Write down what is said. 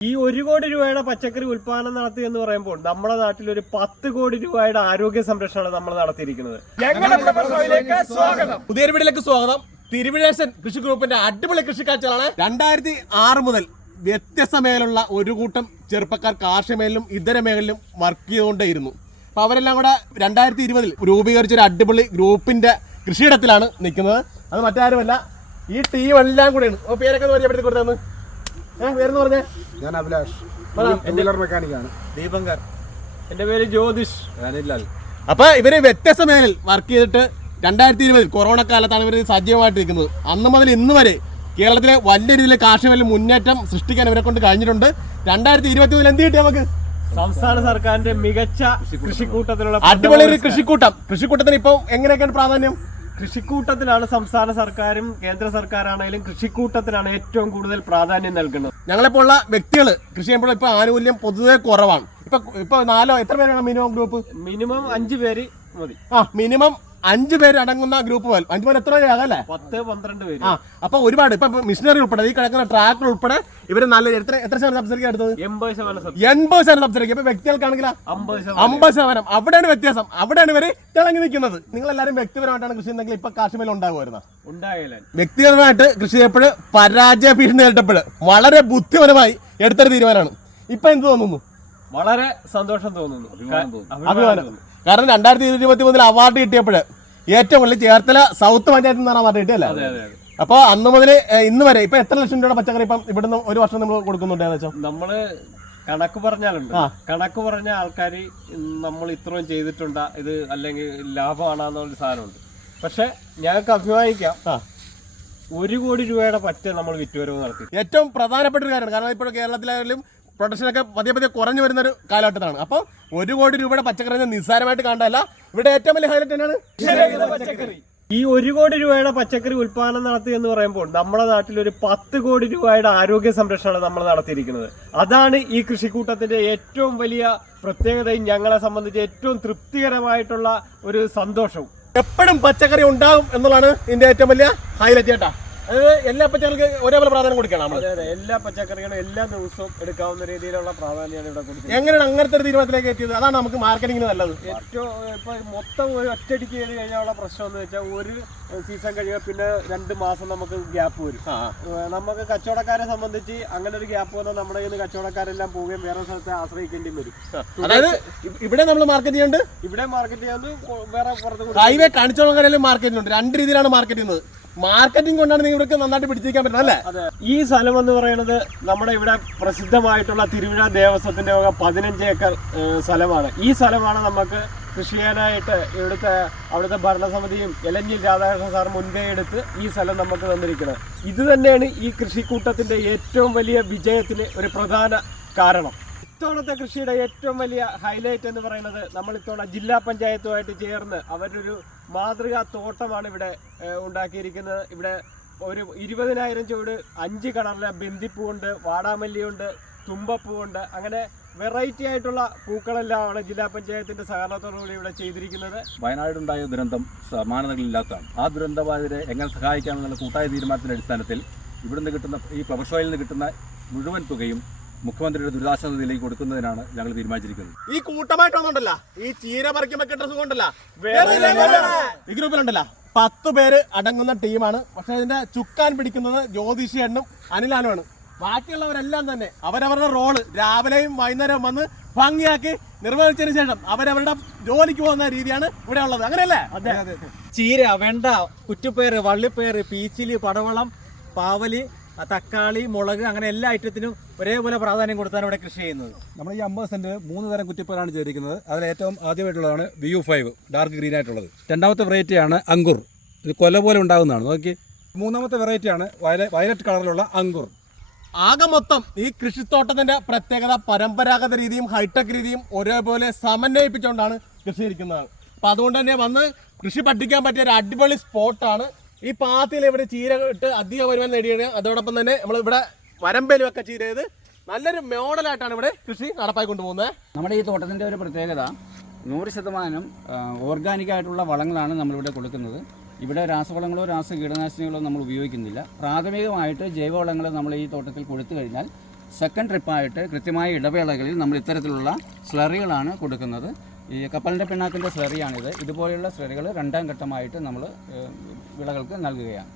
ഈ ഒരു കോടി രൂപയുടെ പച്ചക്കറി ഉൽപാദനം നടത്തി എന്ന് പറയുമ്പോൾ നമ്മുടെ നാട്ടിൽ ഒരു പത്ത് കോടി രൂപയുടെ ആരോഗ്യ സംരക്ഷണമാണ് നമ്മൾ നടത്തിയിരിക്കുന്നത്. പുതിയ വീട്ടിലേക്ക് സ്വാഗതം. തിരുവിഴേശൻ കൃഷി ഗ്രൂപ്പിന്റെ അടിപൊളി കൃഷി കാഴ്ചകളാണ് രണ്ടായിരത്തി ആറ് മുതൽ വ്യത്യസ്ത മേഖലയുള്ള ഒരു കൂട്ടം ചെറുപ്പക്കാർ കാർഷിക മേഖലയിലും ഇതര മേഖലയിലും വർക്ക് ചെയ്തുകൊണ്ടേയിരുന്നു. അപ്പൊ അവരെല്ലാം കൂടെ രണ്ടായിരത്തി ഇരുപതിൽ രൂപീകരിച്ച ഒരു അടിപൊളി ഗ്രൂപ്പിന്റെ കൃഷിയിടത്തിലാണ് നിൽക്കുന്നത്. അത് മറ്റാരുമല്ല ഈ ടീം എല്ലാം കൂടെയാണ്. പേരൊക്കെ പരിചയപ്പെടുത്തി കൊടുത്തെന്ന് ഏഹ് പേരെന്ന് പറഞ്ഞേ? ഞാൻ അഭിലാഷ്. മെക്കാനിക്കാണ് ദീപങ്കർ. എന്റെ പേര് ജ്യോതിഷ്. അപ്പൊ ഇവർ വ്യത്യസ്ത മേഖലയിൽ വർക്ക് ചെയ്തിട്ട് രണ്ടായിരത്തി ഇരുപതിൽ കൊറോണ കാലത്താണ് ഇവർ സജീവമായിട്ടിരിക്കുന്നത്. അന്ന് മുതൽ ഇന്ന് വരെ കേരളത്തിലെ വലിയ രീതിയിൽ കാർഷിക മേഖല മുന്നേറ്റം സൃഷ്ടിക്കാൻ ഇവരെ കൊണ്ട് കഴിഞ്ഞിട്ടുണ്ട്. രണ്ടായിരത്തി ഇരുപത്തി മൂന്നിൽ എന്ത് കിട്ടി നമുക്ക്? സംസ്ഥാന സർക്കാരിന്റെ മികച്ച കൃഷിക്കൂട്ടത്തിലുള്ള അടിപൊളി ഒരു കൃഷിക്കൂട്ടം. കൃഷിക്കൂട്ടത്തിന് ഇപ്പൊ എങ്ങനെയൊക്കെയാണ് പ്രാധാന്യം? കൃഷിക്കൂട്ടത്തിലാണ് സംസ്ഥാന സർക്കാരും കേന്ദ്ര സർക്കാരാണെങ്കിലും കൃഷിക്കൂട്ടത്തിനാണ് ഏറ്റവും കൂടുതൽ പ്രാധാന്യം നൽകുന്നത്. ഞങ്ങളെപ്പോലുള്ള വ്യക്തികൾ കൃഷി ചെയ്യുമ്പോൾ ഇപ്പൊ ആനുകൂല്യം പൊതുവെ കുറവാണ്. ഇപ്പൊ ഇപ്പൊ നാലോ എത്ര പേരാണ് മിനിമം ഗ്രൂപ്പ് മിനിമം അഞ്ചു പേര് മതി. ആ മിനിമം അഞ്ച് പേര് അടങ്ങുന്ന ഗ്രൂപ്പ് പോൽ അഞ്ച് പേര് എത്ര പേരാകാം അല്ലേ? പത്ത് പന്ത്രണ്ട് പേര്. ആ അപ്പൊ ഒരുപാട്. ഇപ്പൊ മിഷനറി ഉൾപ്പെടെ ഈ കിടക്കുന്ന ട്രാക്ടർ ഉൾപ്പെടെ ഇവർ നല്ല എത്ര എത്ര ശതമാനം സബ്സിഡി എടുത്തത്? എൺപത് ശതമാനം സബ്സിഡി എൺപത് ശതമാനം സബ്സിഡി ഇപ്പൊ വ്യക്തികൾക്കാണെങ്കിൽ അമ്പത് ശതമാനം. അവിടെയാണ് വ്യത്യാസം. അവിടെയാണ് ഇവർ തിളങ്ങി നിൽക്കുന്നത്. നിങ്ങൾ എല്ലാവരും വ്യക്തിപരമായിട്ടാണ് കൃഷി ഉണ്ടെങ്കിൽ ഇപ്പൊ കാശ്മീരിൽ ഉണ്ടാകുമായിരുന്നു. വ്യക്തിപരമായിട്ട് കൃഷി ചെയ്യപ്പോൾ പരാജയ ഭീഷണി നേരിട്ടപ്പോൾ വളരെ ബുദ്ധിപരമായി എടുത്തൊരു തീരുമാനമാണ്. ഇപ്പൊ എന്ത് തോന്നുന്നു? വളരെ സന്തോഷം തോന്നുന്നു. അഭിമാനം അഭിമാനം കാരണം രണ്ടായിരത്തി ഇരുപത്തി മൂന്നിൽ അവാർഡ് കിട്ടിയപ്പോൾ ഏറ്റവും കൂടുതൽ ചേർത്തല സൗത്ത് പഞ്ചായത്തിൽ നിന്നാണ് അവാർഡ് കിട്ടിയല്ലേ? അപ്പൊ അന്ന് മുതൽ ഇന്ന് വരെ ഇപ്പൊ എത്ര ലക്ഷം രൂപയുടെ പച്ചക്കറി ഇപ്പം ഇവിടുന്ന് ഒരു വർഷം നമ്മൾ കൊടുക്കുന്നുണ്ട് ഏകദേശം? നമ്മൾ കണക്ക് പറഞ്ഞാലുണ്ട്. കണക്ക് പറഞ്ഞ ആൾക്കാർ നമ്മൾ ഇത്രയും ചെയ്തിട്ടുണ്ട് ഇത് അല്ലെങ്കിൽ ലാഭമാണെന്നൊരു സാധനമുണ്ട്. പക്ഷെ ഞങ്ങൾക്ക് അഭിമാനിക്കാം. ഒരു കോടി രൂപയുടെ പറ്റ നമ്മൾ വിറ്റുവരവ് നടത്തി. ഏറ്റവും പ്രധാനപ്പെട്ട ഒരു കാര്യമാണ്. കാരണം ഇപ്പോൾ കേരളത്തിലായാലും പ്രൊഡക്ഷനൊക്കെ പതിയെ പതിയെ കുറഞ്ഞു വരുന്ന ഒരു കാലഘട്ടത്താണ് അപ്പോൾ ഒരു കോടി രൂപയുടെ പച്ചക്കറി നിസ്സാരമായിട്ട് കാണണ്ടല്ല ഇവിടെ ഏറ്റവും വലിയ ഹൈലൈറ്റ് തന്നെയാണ് ഈ ഒരു കോടി രൂപയുടെ പച്ചക്കറി ഉൽപാദനം നടത്തി എന്ന് പറയുമ്പോൾ നമ്മുടെ നാട്ടിൽ ഒരു പത്ത് കോടി രൂപയുടെ ആരോഗ്യ സംരക്ഷണമാണ് നമ്മൾ നടത്തിയിരിക്കുന്നത്. അതാണ് ഈ കൃഷിക്കൂട്ടത്തിന്റെ ഏറ്റവും വലിയ പ്രത്യേകതയും ഞങ്ങളെ സംബന്ധിച്ച് ഏറ്റവും തൃപ്തികരമായിട്ടുള്ള ഒരു സന്തോഷവും. എപ്പോഴും പച്ചക്കറി ഉണ്ടാകും എന്നുള്ളതാണ് ഇതിന്റെ ഏറ്റവും വലിയ ഹൈലൈറ്റ് കേട്ടാ അതായത് എല്ലാ പച്ചക്കറിക്ക് ഒരേപോലെ പ്രാധാന്യം കൊടുക്കണം അതെ അതെ. എല്ലാ പച്ചക്കറികളും എല്ലാ ദിവസവും എടുക്കാവുന്ന രീതിയിലുള്ള പ്രാധാന്യമാണ് ഇവിടെ കൊടുക്കുന്നത്. എങ്ങനെയാണ് അങ്ങനത്തെ ഒരു തീരുമാനത്തിലേക്ക് എത്തിയത്? അതാണ് നമുക്ക് മാർക്കറ്റിംഗിന് നല്ലത്. ഏറ്റവും ഇപ്പൊ മൊത്തം ഒരു ഒറ്റയടിക്ക് ചെയ്ത് കഴിഞ്ഞാലുള്ള പ്രശ്നം എന്ന് വെച്ചാൽ ഒരു സീസൺ കഴിയുമ്പോൾ പിന്നെ രണ്ട് മാസം നമുക്ക് ഗ്യാപ്പ് വരും. നമുക്ക് കച്ചവടക്കാരെ സംബന്ധിച്ച് അങ്ങനെ ഒരു ഗ്യാപ്പ് വന്നാൽ നമ്മുടെ കയ്യിൽ നിന്ന് കച്ചവടക്കാരെല്ലാം പോവുകയും വേറെ സ്ഥലത്തെ ആശ്രയിക്കേണ്ടി വരും. അതായത് ഇവിടെ നമ്മൾ മാർക്കറ്റ് ചെയ്യുന്നുണ്ട്? ഇവിടെ മാർക്കറ്റ് ചെയ്യുന്നത് വേറെ പുറത്ത്. ഹൈവേ കാണിച്ചോളം മാർക്കറ്റ് ചെയ്യുന്നുണ്ട്. രണ്ട് രീതിയിലാണ് മാർക്കറ്റ് ചെയ്യുന്നത്. മാർക്കറ്റിംഗ് കൊണ്ടാണ് നിങ്ങൾക്ക് നന്നായിട്ട് പിടിച്ചിരിക്കാൻ പറ്റും അല്ലേ? ഈ സ്ഥലം എന്ന് പറയുന്നത് നമ്മുടെ ഇവിടെ പ്രസിദ്ധമായിട്ടുള്ള തിരുവിഴ ദേവസ്വത്തിന്റെ ഒക്കെ പതിനഞ്ച് ഏക്കർ സ്ഥലമാണ്. ഈ സ്ഥലമാണ് നമുക്ക് കൃഷി ചെയ്യാനായിട്ട് ഇവിടുത്തെ അവിടുത്തെ ഭരണസമിതിയും എലഞ്ഞിൽ രാധാകൃഷ്ണൻ സാർ മുൻകൈ എടുത്ത് ഈ സ്ഥലം നമുക്ക് തന്നിരിക്കുന്നത്. ഇത് തന്നെയാണ് ഈ കൃഷിക്കൂട്ടത്തിന്റെ ഏറ്റവും വലിയ വിജയത്തിന് ഒരു പ്രധാന കാരണം. ഇത്തവണത്തെ കൃഷിയുടെ ഏറ്റവും വലിയ ഹൈലൈറ്റ് എന്ന് പറയുന്നത് നമ്മൾ ഇത്തവണ ജില്ലാ പഞ്ചായത്തുമായിട്ട് ചേർന്ന് അവരൊരു മാതൃകാ തോട്ടമാണ് ഇവിടെ ഉണ്ടാക്കിയിരിക്കുന്നത്. ഇവിടെ ഒരു ഇരുപതിനായിരം ചുവട് അഞ്ച് കളറിലെ ബന്ദിപ്പൂവുണ്ട് വാടാമല്ലിയുണ്ട് തുമ്പപ്പൂവുണ്ട് അങ്ങനെ വെറൈറ്റി ആയിട്ടുള്ള പൂക്കളെല്ലാം പൂക്കളെല്ലാമാണ് ജില്ലാ പഞ്ചായത്തിന്റെ സഹകരണത്തോടുകൂടി ഇവിടെ ചെയ്തിരിക്കുന്നത്. വയനാടുണ്ടായ ദുരന്തം സമാനതകളില്ലാത്തതാണ്. ആ ദുരന്തബാധിതരെ എങ്ങനെ സഹായിക്കാമെന്നുള്ള കൂട്ടായ തീരുമാനത്തിന്റെ അടിസ്ഥാനത്തിൽ ഇവിടുന്ന് കിട്ടുന്ന ഈ ഫ്ലവർ ഷോയിൽ നിന്ന് കിട്ടുന്ന മുഴുവൻ തുകയും മുഖ്യമന്ത്രിയുടെ ദുരിതാശ്വാസ നിധിയിലേക്ക് കൊടുക്കുന്നതിനാണ് ഞങ്ങൾ തീരുമാനിച്ചിരിക്കുന്നത്. ഈ കൂട്ടമായിട്ട് വന്നിട്ടല്ല ഈ ചീര പറിക്കുമ്പോ കിട്ടുന്ന സുഖം വേറെ ഈ ഗ്രൂപ്പിലുണ്ടല്ല. പത്ത് പേര് അടങ്ങുന്ന ടീമാണ്. പക്ഷെ ഇതിന്റെ ചുക്കാൻ പിടിക്കുന്നത് ജ്യോതിഷി എണ്ണും അനിലാനുമാണ്. ബാക്കിയുള്ളവരെല്ലാം തന്നെ അവരവരുടെ റോൾ രാവിലെയും വൈകുന്നേരവും വന്ന് ഭംഗിയാക്കി നിർവഹിച്ചതിന് ശേഷം അവരവരുടെ ജോലിക്ക് പോകുന്ന രീതിയാണ് ഇവിടെ ഉള്ളത്. അങ്ങനെയല്ലേ? ചീര വെണ്ട കുറ്റുപേര് വള്ളിപ്പയർ പീച്ചിലി പടവളം പാവലി തക്കാളി മുളക് അങ്ങനെ എല്ലാ ഐറ്റത്തിനും ഒരേപോലെ പ്രാധാന്യം കൊടുത്താണ് ഇവിടെ കൃഷി ചെയ്യുന്നത്. നമ്മൾ ഈ അമ്പത് സെന്റ് മൂന്ന് തരം കുറ്റിപ്പയറാണ് ചെയ്തിരിക്കുന്നത് അതിൽ ഏറ്റവും ആദ്യമായിട്ടുള്ളതാണ് V U five dark green ആയിട്ടുള്ളത്. രണ്ടാമത്തെ വെറൈറ്റിയാണ് അങ്കുർ. ഇത് കൊല പോലെ ഉണ്ടാകുന്നതാണ്. നോക്കി മൂന്നാമത്തെ വെറൈറ്റിയാണ് വയലറ്റ് കളറിലുള്ള അങ്കുർ. ആകെ മൊത്തം ഈ കൃഷിത്തോട്ടത്തിന്റെ പ്രത്യേകത പരമ്പരാഗത രീതിയും ഹൈടെക് രീതിയും ഒരേപോലെ സമന്വയിപ്പിച്ചുകൊണ്ടാണ് കൃഷി ഇരിക്കുന്നത്. അപ്പൊ അതുകൊണ്ട് തന്നെ വന്ന് കൃഷി പഠിക്കാൻ പറ്റിയ ഒരു അടിപൊളി സ്പോട്ടാണ് ഈ പാത്തിയിൽ ഇവിടെ ചീര ഇട്ട് അധിക വരുമാനം നേടിയാണ് അതോടൊപ്പം തന്നെ നമ്മൾ ഇവിടെ വരമ്പേലും ഒക്കെ ചീര ചെയ്ത് നല്ലൊരു മോഡലായിട്ടാണ് ഇവിടെ കൃഷി നടപ്പായി കൊണ്ടുപോകുന്നത് നമ്മുടെ ഈ തോട്ടത്തിന്റെ ഒരു പ്രത്യേകത നൂറ് ശതമാനം ഓർഗാനിക് ആയിട്ടുള്ള വളങ്ങളാണ് നമ്മളിവിടെ കൊടുക്കുന്നത്. ഇവിടെ രാസവളങ്ങളോ രാസ കീടനാശിനികളോ നമ്മൾ ഉപയോഗിക്കുന്നില്ല. പ്രാഥമികമായിട്ട് ജൈവവളങ്ങൾ നമ്മൾ ഈ തോട്ടത്തിൽ കൊടുത്തു കഴിഞ്ഞാൽ സെക്കൻഡ് ട്രിപ്പായിട്ട് കൃത്യമായ ഇടവേളകളിൽ നമ്മൾ ഇത്തരത്തിലുള്ള സ്ലറികളാണ് കൊടുക്കുന്നത്. ഈ കപ്പലിന്റെ പിണ്ണാക്കിന്റെ സ്ലറിയാണിത്. ഇതുപോലെയുള്ള സ്ലറികൾ രണ്ടാം ഘട്ടമായിട്ട് നമ്മൾ വിളകൾക്ക് നൽകുകയാണ്.